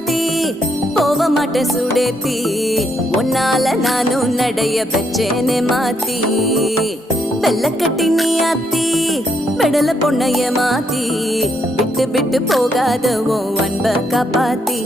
சாத்தி போக மாட்டேன் சுடேத்தி உன்னால நானும் நடைய பெற்றேனே மாத்தி வெள்ளக்கட்டி நீ ஆத்தி பெடல பொண்ணைய மாத்தி விட்டு விட்டு போகாத உன் அன்ப காப்பாத்தி